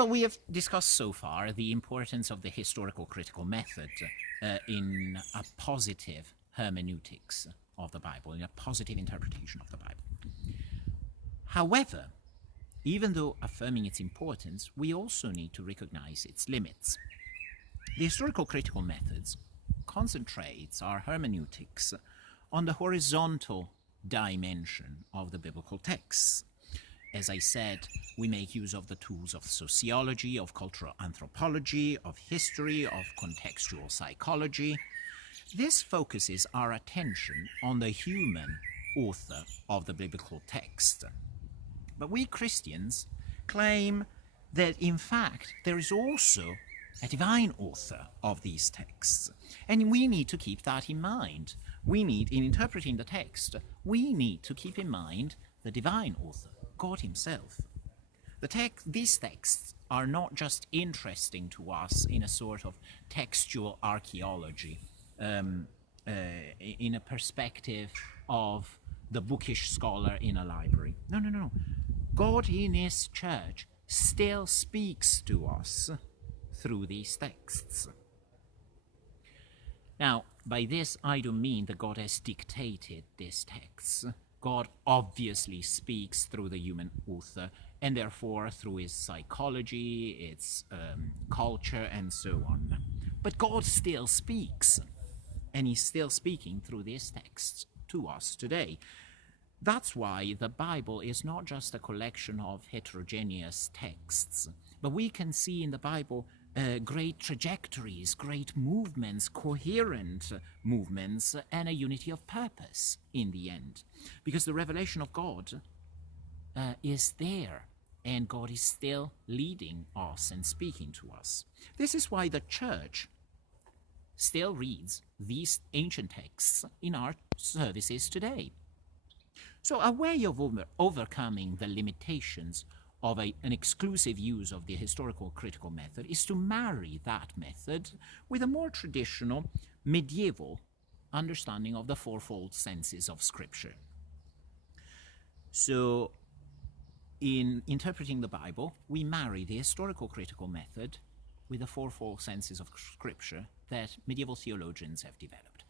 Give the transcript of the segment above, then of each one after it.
Well, we have discussed so far the importance of the historical-critical method in a positive hermeneutics of the Bible, in a positive interpretation of the Bible. However, even though affirming its importance, we also need to recognize its limits. The historical-critical methods concentrates our hermeneutics on the horizontal dimension of the biblical texts. As I said, we make use of the tools of sociology, of cultural anthropology, of history, of contextual psychology. This focuses our attention on the human author of the biblical text. But we Christians claim that, in fact, there is also a divine author of these texts. And we need to keep that in mind. In interpreting the text, we need to keep in mind the divine author, God himself. These texts are not just interesting to us in a sort of textual archaeology, in a perspective of the bookish scholar in a library. No. God in his church still speaks to us through these texts. Now, by this I don't mean that God has dictated these texts. God obviously speaks through the human author, and therefore through his psychology, its culture, and so on. But God still speaks, and he's still speaking through these texts to us today. That's why the Bible is not just a collection of heterogeneous texts, but we can see in the Bible great trajectories, great movements, coherent movements, and a unity of purpose in the end. Because the revelation of God is there, and God is still leading us and speaking to us. This is why the Church still reads these ancient texts in our services today. So a way of overcoming the limitations of an exclusive use of the historical critical method is to marry that method with a more traditional medieval understanding of the fourfold senses of Scripture. So in interpreting the Bible, we marry the historical critical method with the fourfold senses of Scripture that medieval theologians have developed.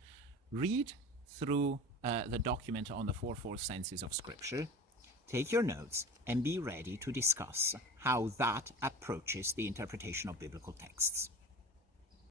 Read through the document on the fourfold senses of Scripture, take your notes, and be ready to discuss how that approaches the interpretation of biblical texts.